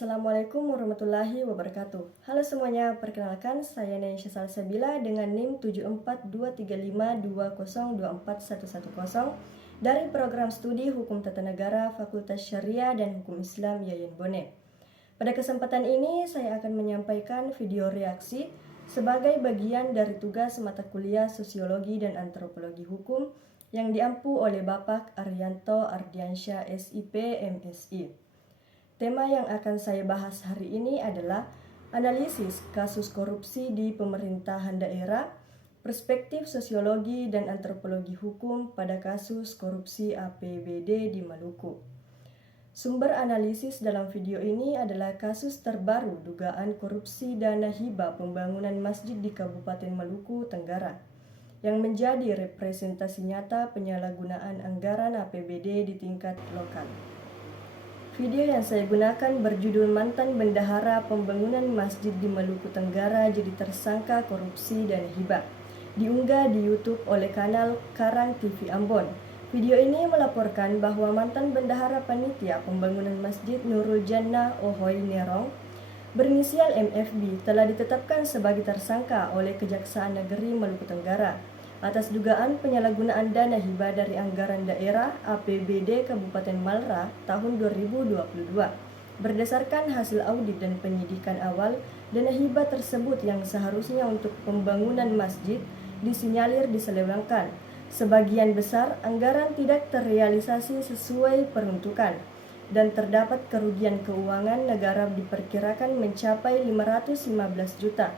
Assalamualaikum warahmatullahi wabarakatuh. Halo semuanya, perkenalkan saya Naisha Salsabila dengan NIM 742352024110 dari program studi Hukum Tata Negara Fakultas Syariah dan Hukum Islam Yayan Bone. Pada kesempatan ini saya akan menyampaikan video reaksi sebagai bagian dari tugas mata kuliah Sosiologi dan Antropologi Hukum yang diampu oleh Bapak Arianto Ardiansyah SIP MSI. Tema yang akan saya bahas hari ini adalah analisis kasus korupsi di pemerintahan daerah, perspektif sosiologi dan antropologi hukum pada kasus korupsi APBD di Maluku. Sumber analisis dalam video ini adalah kasus terbaru dugaan korupsi dana hibah pembangunan masjid di Kabupaten Maluku Tenggara, yang menjadi representasi nyata penyalahgunaan anggaran APBD di tingkat lokal. Video yang saya gunakan berjudul Mantan Bendahara Pembangunan Masjid di Maluku Tenggara jadi tersangka korupsi dan hibah. Diunggah di YouTube oleh kanal Karang TV Ambon. Video ini melaporkan bahwa mantan bendahara panitia pembangunan Masjid Nurul Jannah Ohoi Nerong berinisial MFB telah ditetapkan sebagai tersangka oleh Kejaksaan Negeri Maluku Tenggara atas dugaan penyalahgunaan dana hibah dari anggaran daerah APBD Kabupaten Malra tahun 2022. Berdasarkan hasil audit dan penyidikan awal, dana hibah tersebut yang seharusnya untuk pembangunan masjid disinyalir diselewengkan. Sebagian besar anggaran tidak terrealisasi sesuai peruntukan dan terdapat kerugian keuangan negara diperkirakan mencapai 515 juta.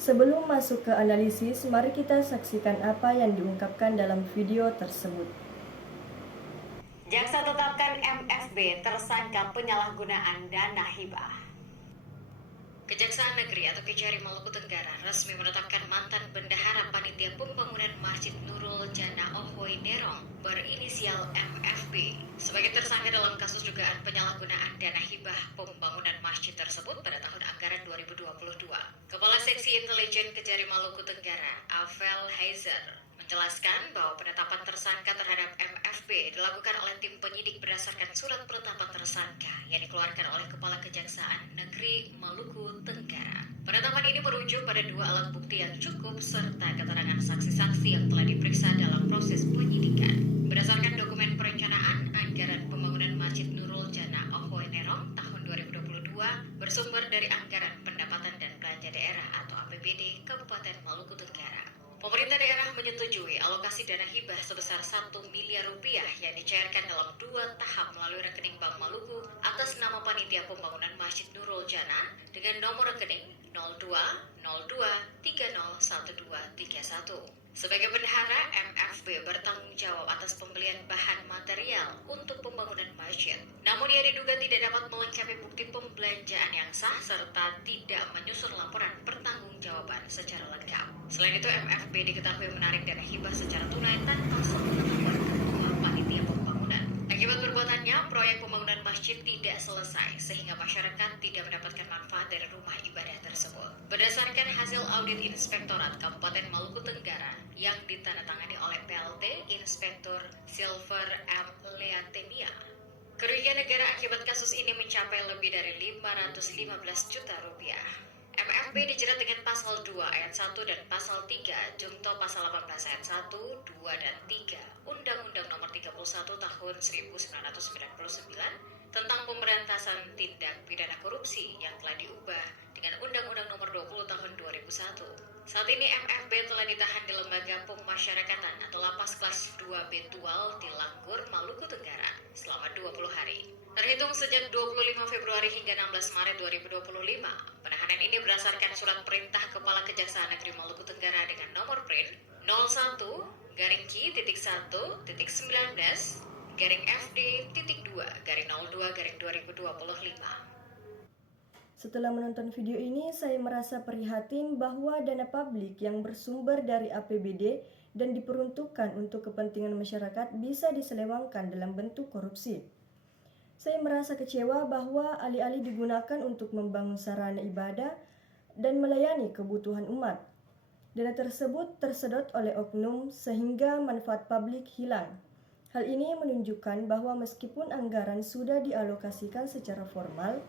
Sebelum masuk ke analisis, mari kita saksikan apa yang diungkapkan dalam video tersebut. Jaksa tetapkan MFB tersangka penyalahgunaan dana hibah. Kejaksaan Negeri atau Kejari Maluku Tenggara resmi menetapkan mantan bendahara panitia pembangunan Masjid Nurul Jannah Ohoi Nerong berinisial MFB sebagai tersangka dalam kasus dugaan penyalahgunaan dana hibah pembangunan masjid tersebut pada tahun anggaran 2022. Kepala Seksi Intelijen Kejari Maluku Tenggara, Avel Heizer, menjelaskan bahwa penetapan tersangka terhadap MFB dilakukan oleh tim penyidik berdasarkan surat penetapan tersangka yang dikeluarkan oleh Kepala Kejaksaan Negeri Maluku Tenggara. Penetapan ini merujuk pada dua alat bukti yang cukup serta keterangan saksi-saksi yang telah diperiksa dalam proses penyidikan. Berdasarkan dokumen perencanaan anggaran pembangunan Masjid Nurul Jannah Ohoi Nerong tahun 2022 bersumber dari anggaran pendapatan dan belanja daerah atau APBD Kabupaten Maluku Tenggara. Pemerintah daerah menyetujui alokasi dana hibah sebesar 1 miliar rupiah yang dicairkan dalam 2 tahap melalui rekening Bank Maluku atas nama Panitia Pembangunan Masjid Nurul Jannah dengan nomor rekening 0202301231. Sebagai bendahara, MFB bertanggung jawab atas pembelian bahan material untuk pembangunan masjid. Namun ia diduga tidak dapat melengkapi bukti pembelanjaan yang sah serta tidak menyusun laporan pertanggungjawaban secara lengkap. Selain itu, MFB diketahui menarik dana hibah secara tunai tanpa sepengetahuan ketua panitia pembangunan. Akibat perbuatannya, proyek pembangunan masjid tidak selesai sehingga masyarakat tidak mendapatkan manfaat dari rumah ibadah tersebut. Berdasarkan hasil audit Inspektorat Kabupaten Maluku Tenggara yang ditandatangani oleh PLT Inspektur Silver M. Leatenia, kerugian negara akibat kasus ini mencapai lebih dari 515 juta rupiah. MFB dijerat dengan pasal 2 ayat 1 dan pasal 3 junto pasal 18 ayat 1, 2, dan 3 Undang-Undang Nomor 31 Tahun 1999 tentang pemberantasan tindak pidana korupsi yang telah diubah dengan Undang-Undang Nomor 20 Tahun 2001. Saat ini MFB telah ditahan di Lembaga Pemasyarakatan atau Lapas Kelas 2B Tual di Langgur, Maluku Tenggara selama 20 hari. Terhitung sejak 25 Februari hingga 16 Maret 2025, penahanan ini berdasarkan surat perintah Kepala Kejaksaan Negeri Maluku Tenggara dengan nomor print 01-Ki-1-19-FD-2-02-2025. Setelah menonton video ini, saya merasa prihatin bahwa dana publik yang bersumber dari APBD dan diperuntukkan untuk kepentingan masyarakat bisa diselewengkan dalam bentuk korupsi. Saya merasa kecewa bahwa alih-alih digunakan untuk membangun sarana ibadah dan melayani kebutuhan umat, dana tersebut tersedot oleh oknum sehingga manfaat publik hilang. Hal ini menunjukkan bahwa meskipun anggaran sudah dialokasikan secara formal,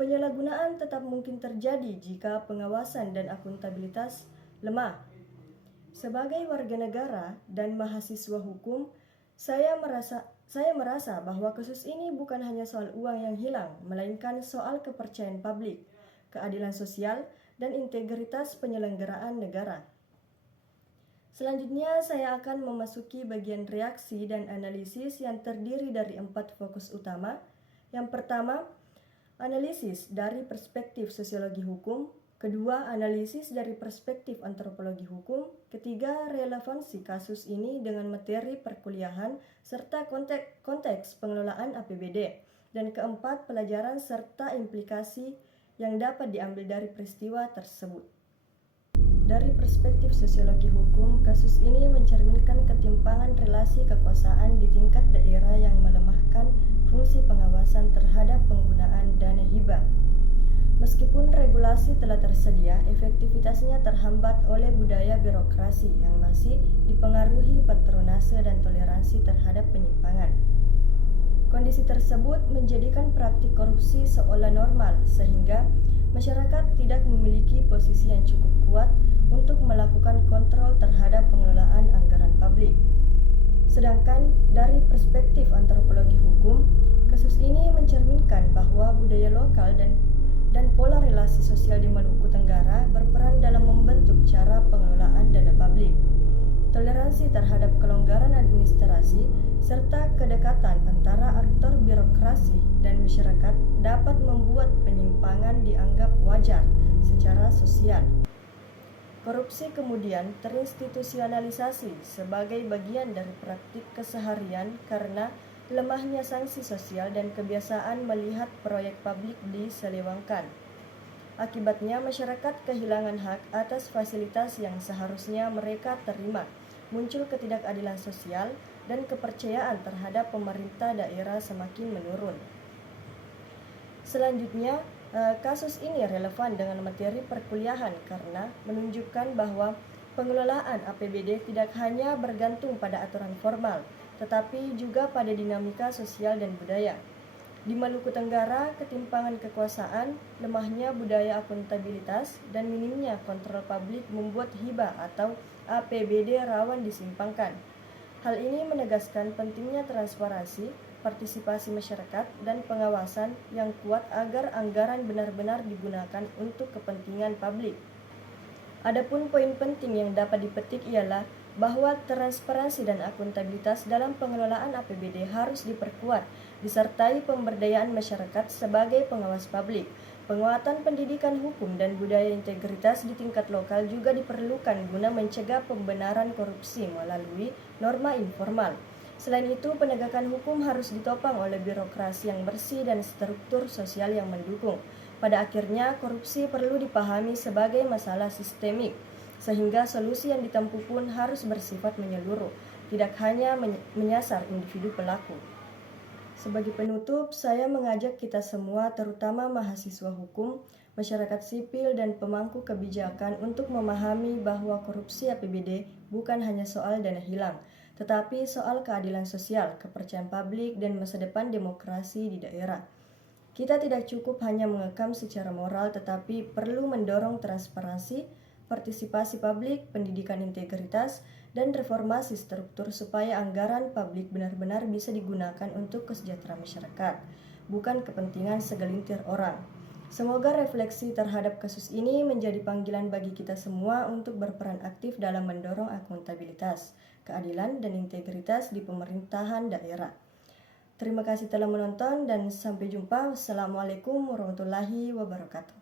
Penyalahgunaan tetap mungkin terjadi jika pengawasan dan akuntabilitas lemah. Sebagai warga negara dan mahasiswa hukum, saya merasa bahwa kasus ini bukan hanya soal uang yang hilang, melainkan soal kepercayaan publik, keadilan sosial, dan integritas penyelenggaraan negara. Selanjutnya, saya akan memasuki bagian reaksi dan analisis yang terdiri dari 4 fokus utama. Yang pertama, analisis dari perspektif sosiologi hukum. Kedua, analisis dari perspektif antropologi hukum. Ketiga, relevansi kasus ini dengan materi perkuliahan serta konteks pengelolaan APBD. Dan keempat, pelajaran serta implikasi yang dapat diambil dari peristiwa tersebut. Dari perspektif sosiologi hukum, kasus ini mencerminkan ketimpangan relasi kekuasaan di tingkat daerah yang melemahkan fungsi pengawasan terhadap penggunaan dana hibah. Meskipun regulasi telah tersedia, efektivitasnya terhambat oleh budaya birokrasi yang masih dipengaruhi patronase dan toleransi terhadap penyimpangan. Kondisi tersebut menjadikan praktik korupsi seolah normal, sehingga masyarakat tidak memiliki posisi yang cukup kuat untuk melakukan kontrol terhadap pengelolaan anggaran publik. Sedangkan dari perspektif antropologi hukum, kasus ini mencerminkan bahwa budaya lokal dan pola relasi sosial di Maluku Tenggara berperan dalam membentuk cara pengelolaan dana publik. Toleransi terhadap kelonggaran administrasi serta kedekatan antara aktor birokrasi dan masyarakat dapat membuat penyimpangan dianggap wajar secara sosial. Korupsi kemudian terinstitusionalisasi sebagai bagian dari praktik keseharian karena lemahnya sanksi sosial dan kebiasaan melihat proyek publik diselewengkan. Akibatnya masyarakat kehilangan hak atas fasilitas yang seharusnya mereka terima. Muncul ketidakadilan sosial dan kepercayaan terhadap pemerintah daerah semakin menurun. Selanjutnya, kasus ini relevan dengan materi perkuliahan karena menunjukkan bahwa pengelolaan APBD tidak hanya bergantung pada aturan formal, tetapi juga pada dinamika sosial dan budaya. Di Maluku Tenggara, ketimpangan kekuasaan, lemahnya budaya akuntabilitas, dan minimnya kontrol publik membuat hibah atau APBD rawan disimpangkan. Hal ini menegaskan pentingnya transparansi, partisipasi masyarakat, dan pengawasan yang kuat agar anggaran benar-benar digunakan untuk kepentingan publik. Adapun poin penting yang dapat dipetik ialah bahwa transparansi dan akuntabilitas dalam pengelolaan APBD harus diperkuat, disertai pemberdayaan masyarakat sebagai pengawas publik. Penguatan pendidikan hukum dan budaya integritas di tingkat lokal juga diperlukan guna mencegah pembenaran korupsi melalui norma informal. Selain itu, penegakan hukum harus ditopang oleh birokrasi yang bersih dan struktur sosial yang mendukung. Pada akhirnya, korupsi perlu dipahami sebagai masalah sistemik, sehingga solusi yang ditempuh pun harus bersifat menyeluruh, tidak hanya menyasar individu pelaku. Sebagai penutup, saya mengajak kita semua, terutama mahasiswa hukum, masyarakat sipil, dan pemangku kebijakan untuk memahami bahwa korupsi APBD bukan hanya soal dana hilang, tetapi soal keadilan sosial, kepercayaan publik, dan masa depan demokrasi di daerah. Kita tidak cukup hanya mengekam secara moral, tetapi perlu mendorong transparansi, partisipasi publik, pendidikan integritas, dan reformasi struktur supaya anggaran publik benar-benar bisa digunakan untuk kesejahteraan masyarakat, bukan kepentingan segelintir orang. Semoga refleksi terhadap kasus ini menjadi panggilan bagi kita semua untuk berperan aktif dalam mendorong akuntabilitas, keadilan, dan integritas di pemerintahan daerah. Terima kasih telah menonton dan sampai jumpa. Wassalamualaikum warahmatullahi wabarakatuh.